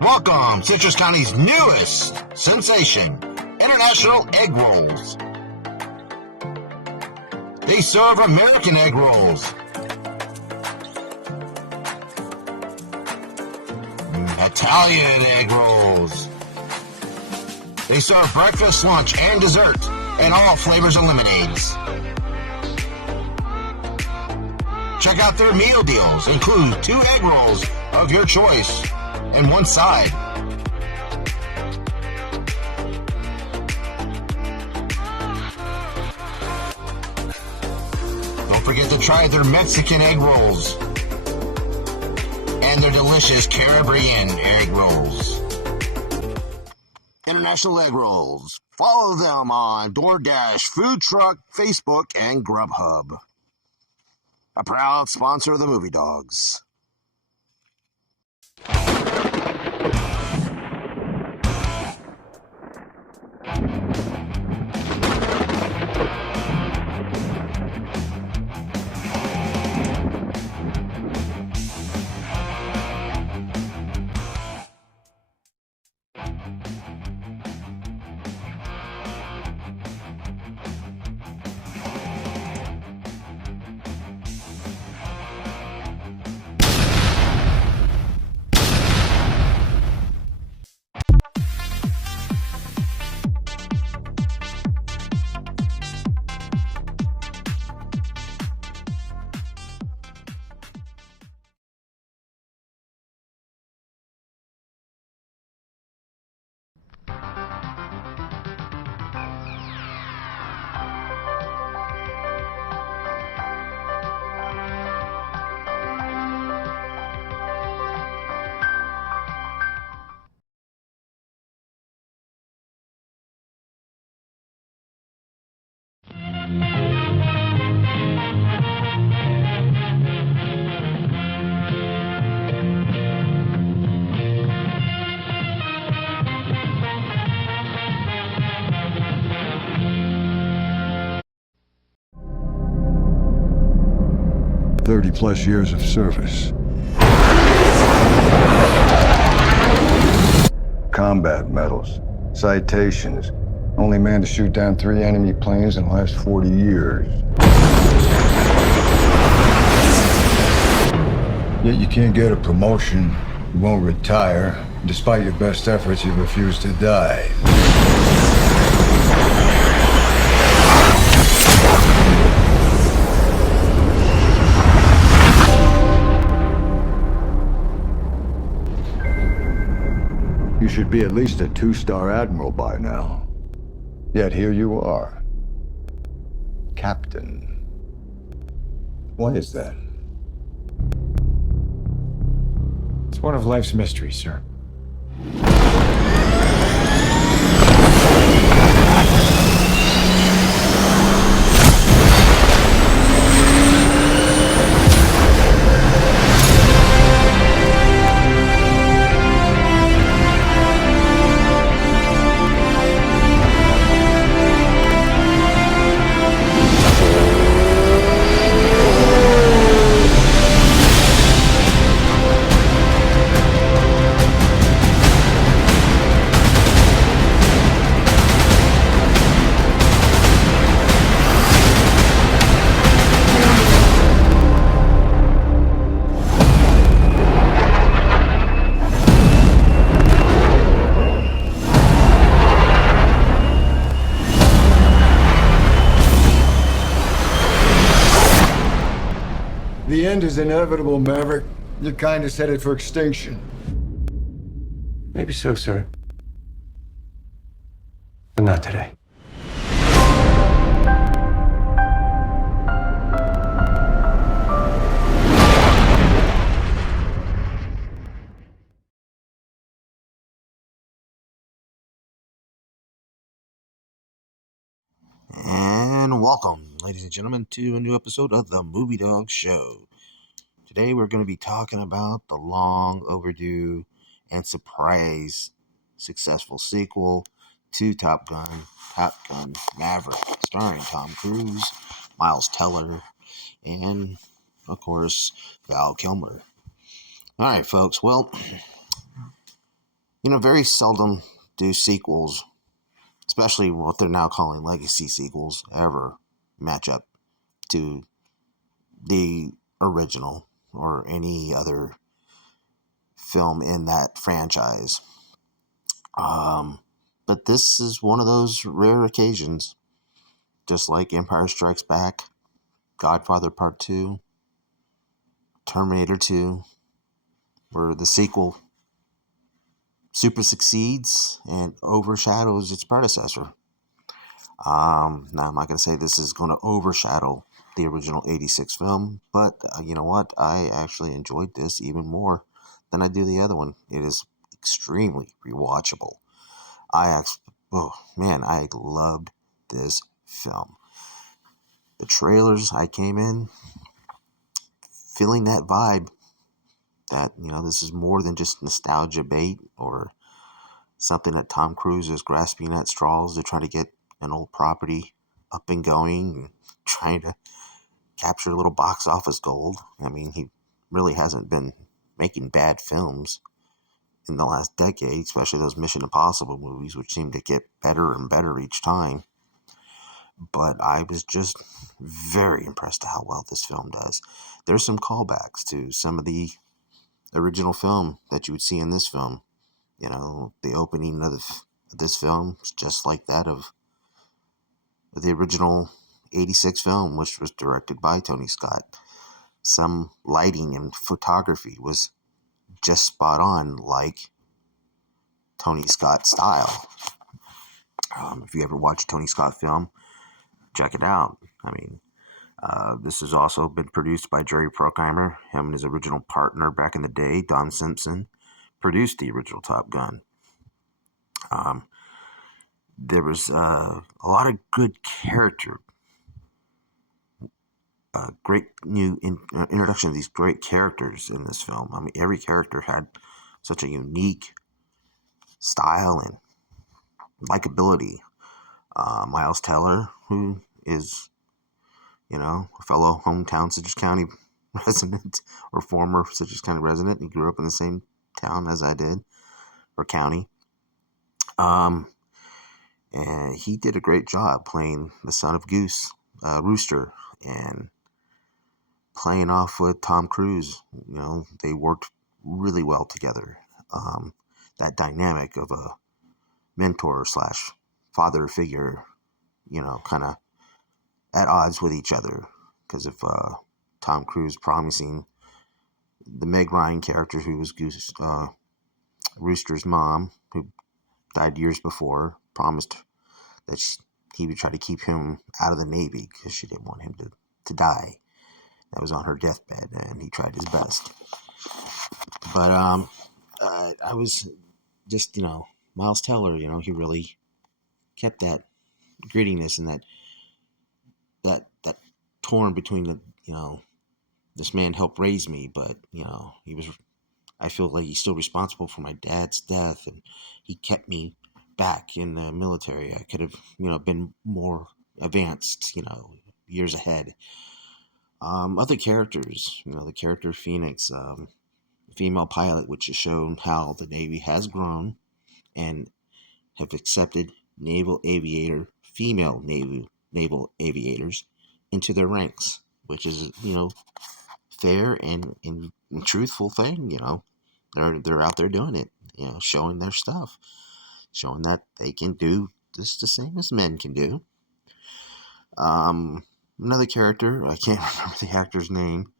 Welcome, Citrus County's newest sensation, International Egg Rolls. They serve American egg rolls, Italian egg rolls. They serve breakfast, lunch, and dessert, and all flavors and lemonades. Check out their meal deals. Include 2 egg rolls of your choice and 1 side. Don't forget to try their Mexican egg rolls and their delicious Caribbean egg rolls. International Egg Rolls. Follow them on DoorDash, Food Truck, Facebook, and Grubhub. A proud sponsor of the movie Dawgs. +30 years of service. Combat medals, citations. Only man to shoot down 3 enemy planes in the last 40 years. Yet you can't get a promotion, you won't retire. Despite your best efforts, you refuse to die. You should be at least a 2-star admiral by now. Yet here you are. Captain. Why is that? It's one of life's mysteries, sir. The end is inevitable, Maverick. Your kind is headed for extinction. Maybe so, sir. But not today. And welcome, ladies and gentlemen, to a new episode of the Movie Dog Show. Today we're going to be talking about the long overdue and surprise successful sequel to Top Gun Maverick, starring Tom Cruise, Miles Teller, and, of course, Val Kilmer. All right, folks, well, Very seldom do sequels, especially what they're now calling legacy sequels, ever match up to the original or any other film in that franchise. But this is one of those rare occasions, just like Empire Strikes Back, Godfather Part 2, Terminator 2, where the sequel super succeeds and overshadows its predecessor. Now, I'm not going to say this is going to overshadow the original 86 film, but you know what? I actually enjoyed this even more than I do the other one. It is extremely rewatchable. Oh man, I loved this film. The trailers, I came in feeling that vibe that, this is more than just nostalgia bait or something that Tom Cruise is grasping at straws to try to get an old property up and going and trying to capture a little box office gold. I mean, he really hasn't been making bad films in the last decade, especially those Mission Impossible movies, which seem to get better and better each time. But I was just very impressed at how well this film does. There's some callbacks to some of the original film that you would see in this film. The opening of this film is just like that of the original 86 film, which was directed by Tony Scott. Some lighting and photography was just spot on, like Tony Scott's style. If you ever watch a Tony Scott film, check it out. I mean, this has also been produced by Jerry Bruckheimer. Him and his original partner back in the day, Don Simpson, produced the original Top Gun. There was a lot of good character, great new introduction of these great characters in this film. I mean, every character had such a unique style and likability. Miles Teller, who is, a fellow hometown Citrus County resident or former Citrus County resident. He grew up in the same town as I did, or county. And he did a great job playing the son of Goose, Rooster, and playing off with Tom Cruise. They worked really well together. That dynamic of a mentor slash father figure, kind of at odds with each other. Because of Tom Cruise promising the Meg Ryan character, who was Goose, Rooster's mom, who died years before, promised that he would try to keep him out of the Navy because she didn't want him to die. That was on her deathbed, and he tried his best. But I was just, Miles Teller, he really kept that grittiness and that torn between the, this man helped raise me, but, I feel like he's still responsible for my dad's death, and he kept me back in the military. I could have, been more advanced, years ahead. Other characters, the character Phoenix, female pilot, which has shown how the Navy has grown and have accepted female naval aviators into their ranks, which is, fair and truthful thing. They're out there doing it, showing their stuff, showing that they can do just the same as men can do. Another character, I can't remember the actor's name,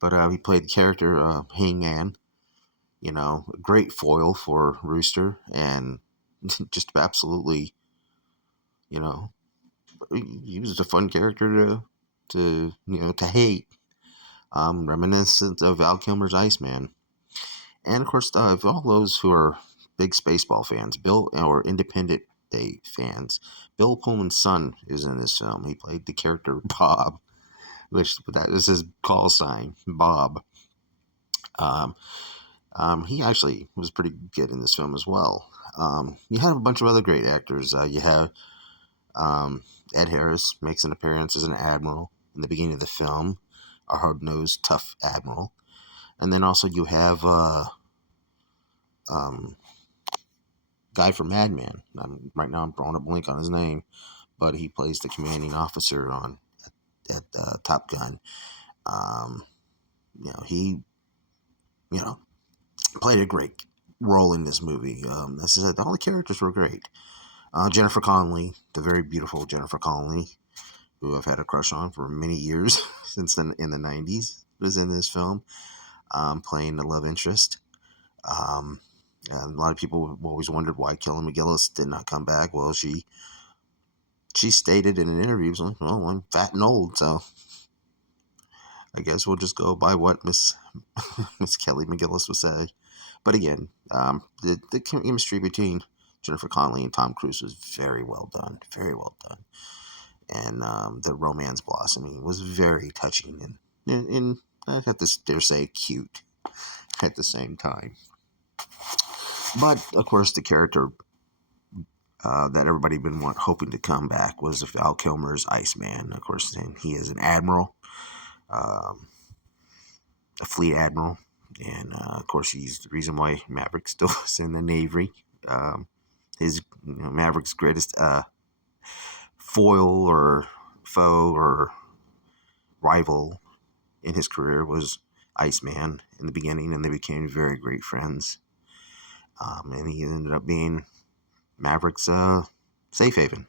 but he played the character Hangman. A great foil for Rooster, and just absolutely, he was a fun character to hate. Reminiscent of Val Kilmer's Iceman. And of course, for all those who are big Spaceball fans, or Independent Day fans, Bill Pullman's son is in this film. He played the character Bob, which that is his call sign, Bob. He actually was pretty good in this film as well. You have a bunch of other great actors. You have Ed Harris makes an appearance as an admiral in the beginning of the film, a hard-nosed, tough admiral. And then also you have guy from Mad Men. Right now I'm drawing a blank on his name, but he plays the commanding officer at Top Gun. He played a great role in this movie. This is all the characters were great. Jennifer Connelly, the very beautiful Jennifer Connelly, who I've had a crush on for many years since then in the 90s, was in this film, playing the love interest. And a lot of people always wondered why Kelly McGillis did not come back. Well, she stated in an interview, like, well, I'm fat and old, so I guess we'll just go by what Miss Kelly McGillis would say. But again, the chemistry between Jennifer Connelly and Tom Cruise was very well done. Very well done. And the romance blossoming was very touching and I have to dare say cute at the same time. But, of course, the character that everybody had been hoping to come back was Val Kilmer's Iceman. Of course, and he is an admiral, a fleet admiral. And, of course, he's the reason why Maverick still is in the Navy. Maverick's greatest foil or foe or rival in his career was Iceman in the beginning, and they became very great friends. And he ended up being Maverick's safe haven.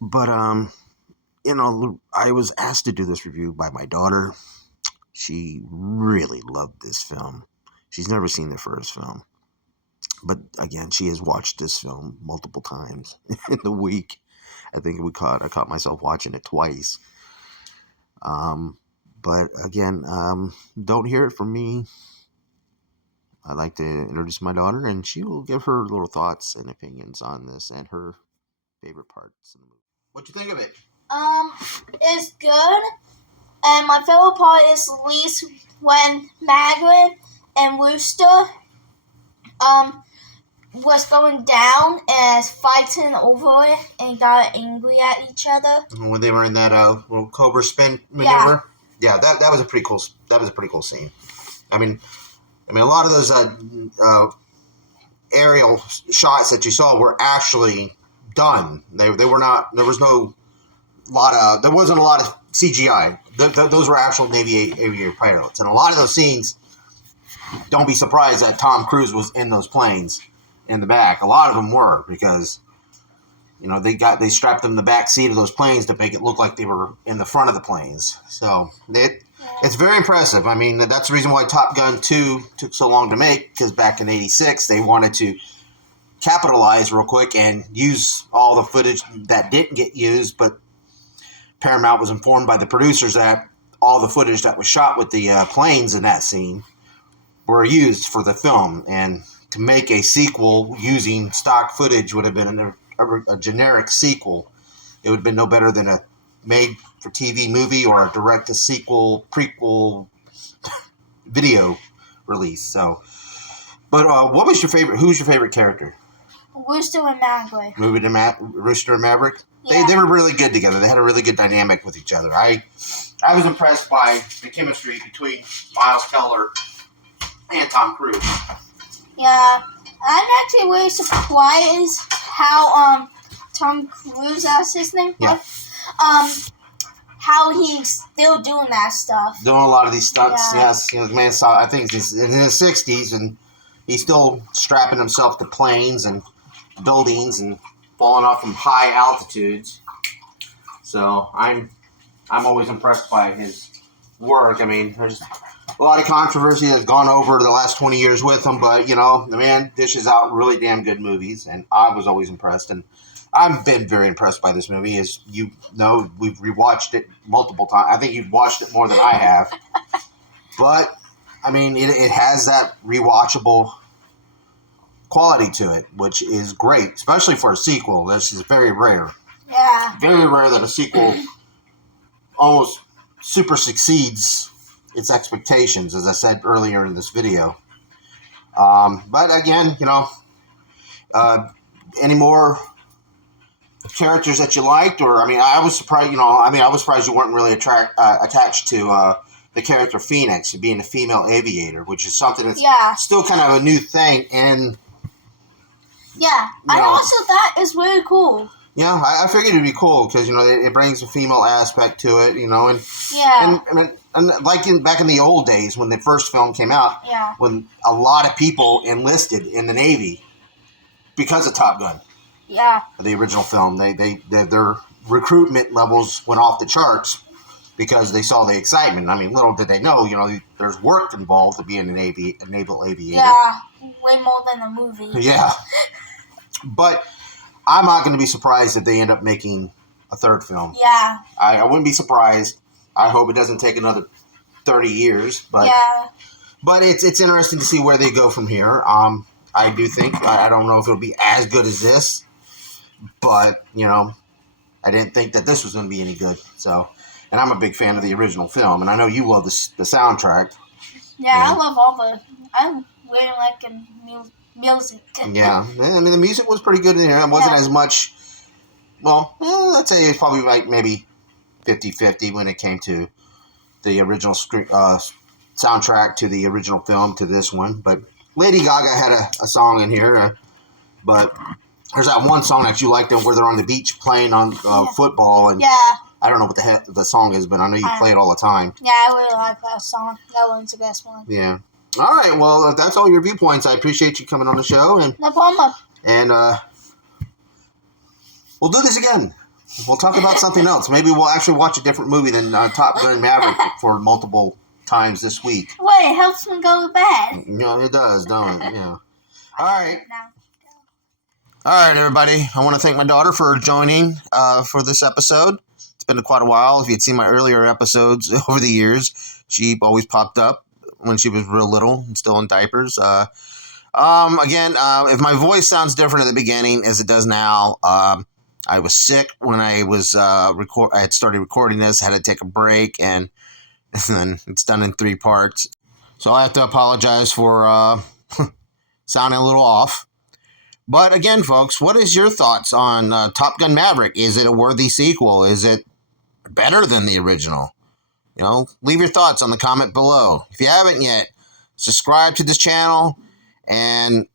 But, I was asked to do this review by my daughter. She really loved this film. She's never seen the first film. But, again, she has watched this film multiple times in the week. I think I caught myself watching it twice. But, again, don't hear it from me. I'd like to introduce my daughter, and she will give her little thoughts and opinions on this and her favorite parts of the movie. What do you think of it? It's good, and my favorite part is at least when Magrin and Rooster was going down and fighting over it and got angry at each other. When they were in that little Cobra spin maneuver, yeah, that was a pretty cool. That was a pretty cool scene. I mean, a lot of those aerial shots that you saw were actually done. They were not. There wasn't a lot of CGI. Those were actual Navy aviator pilots, and a lot of those scenes. Don't be surprised that Tom Cruise was in those planes in the back. A lot of them were because they strapped them in the back seat of those planes to make it look like they were in the front of the planes. So it's very impressive. I mean, that's the reason why Top Gun 2 took so long to make, because back in '86 they wanted to capitalize real quick and use all the footage that didn't get used, but Paramount was informed by the producers that all the footage that was shot with the planes in that scene were used for the film, and to make a sequel using stock footage would have been a generic sequel. It would have been no better than a made-for-TV movie or a direct-to-sequel prequel video release. So, but what was your favorite? Who's your favorite character? Rooster and Maverick. Rooster and Maverick. Yeah. They were really good together. They had a really good dynamic with each other. I was impressed by the chemistry between Miles Teller and Tom Cruise. Yeah, I'm actually really surprised how Tom Cruise, that's his name. Yeah. How he's still doing that stuff. Doing a lot of these stunts. Yeah. Yes, the man saw. I think he's in his 60s, and he's still strapping himself to planes and buildings and falling off from high altitudes. So I'm always impressed by his work. I mean, there's a lot of controversy that's gone over the last 20 years with him, but the man dishes out really damn good movies, and I was always impressed. And I've been very impressed by this movie. As you know, we've rewatched it multiple times. I think you've watched it more than I have. But I mean, it has that rewatchable quality to it, which is great, especially for a sequel. This is very rare. Yeah. Very rare that a sequel almost super succeeds its expectations, as I said earlier in this video. But again, any more characters that you liked? Or, I was surprised, I was surprised you weren't really attached to the character Phoenix, being a female aviator, which is something that's still kind of a new thing in Yeah, You I know. also thought it's really cool. Yeah, I figured it'd be cool because it brings a female aspect to it, and Yeah. and like back in the old days when the first film came out, Yeah. when a lot of people enlisted in the Navy because of Top Gun, Yeah. the original film, their recruitment levels went off the charts because they saw the excitement. I mean, little did they know, there's work involved to be in a naval aviator. Yeah, way more than the movie. Yeah, but I'm not going to be surprised if they end up making a third film. Yeah. I wouldn't be surprised. I hope it doesn't take another 30 years. But yeah. But it's interesting to see where they go from here. I do think, I don't know if it'll be as good as this, but, I didn't think that this was going to be any good. So, and I'm a big fan of the original film, and I know you love the soundtrack. Yeah, I love all the. I really like the music. Yeah, I mean the music was pretty good in here. It wasn't as much. Well, I'd say it's probably like maybe 50-50 when it came to the original soundtrack to the original film to this one. But Lady Gaga had a song in here, but there's that one song that you liked where they're on the beach playing on football, and I don't know what the heck the song is, but I know you play it all the time. Yeah, I really like that song. That one's the best one. Yeah. All right. Well, if that's all your viewpoints, I appreciate you coming on the show, and no problem. And we'll do this again. We'll talk about something else. Maybe we'll actually watch a different movie than Top Gun Maverick for multiple times this week. Wait, it helps me go to bed. It does, don't it? Yeah. All right. All right, everybody. I want to thank my daughter for joining for this episode. It's been quite a while. If you'd seen my earlier episodes over the years, she always popped up when she was real little and still in diapers. Again, if my voice sounds different at the beginning as it does now, I was sick when I was I had started recording this, had to take a break, and then it's done in 3 parts. So I have to apologize for sounding a little off. But again, folks, what is your thoughts on Top Gun Maverick? Is it a worthy sequel? Is it better than the original? Leave your thoughts on the comment below. If you haven't yet, subscribe to this channel and,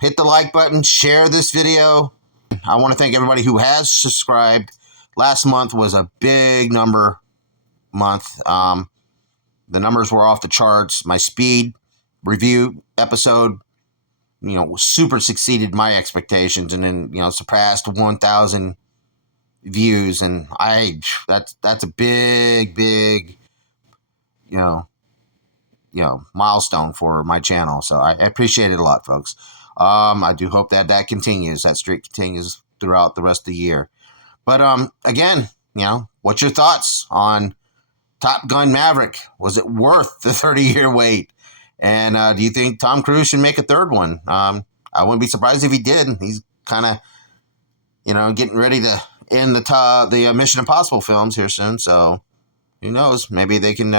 hit the like button, share this video. I want to thank everybody who has subscribed. Last month was a big number month. The numbers were off the charts. My speed review episode, super succeeded my expectations, and then, surpassed 1,000 views. And that's a big, milestone for my channel. So I appreciate it a lot, folks. I do hope that continues. That streak continues throughout the rest of the year. But again, what's your thoughts on Top Gun Maverick? Was it worth the 30-year wait? And do you think Tom Cruise should make a third one? I wouldn't be surprised if he did. He's kind of, getting ready to end the Mission Impossible films here soon. So who knows? Maybe they can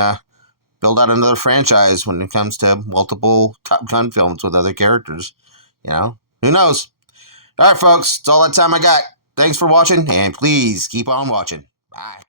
build out another franchise when it comes to multiple Top Gun films with other characters. Who knows? All right, folks. That's all that time I got. Thanks for watching, and please keep on watching. Bye.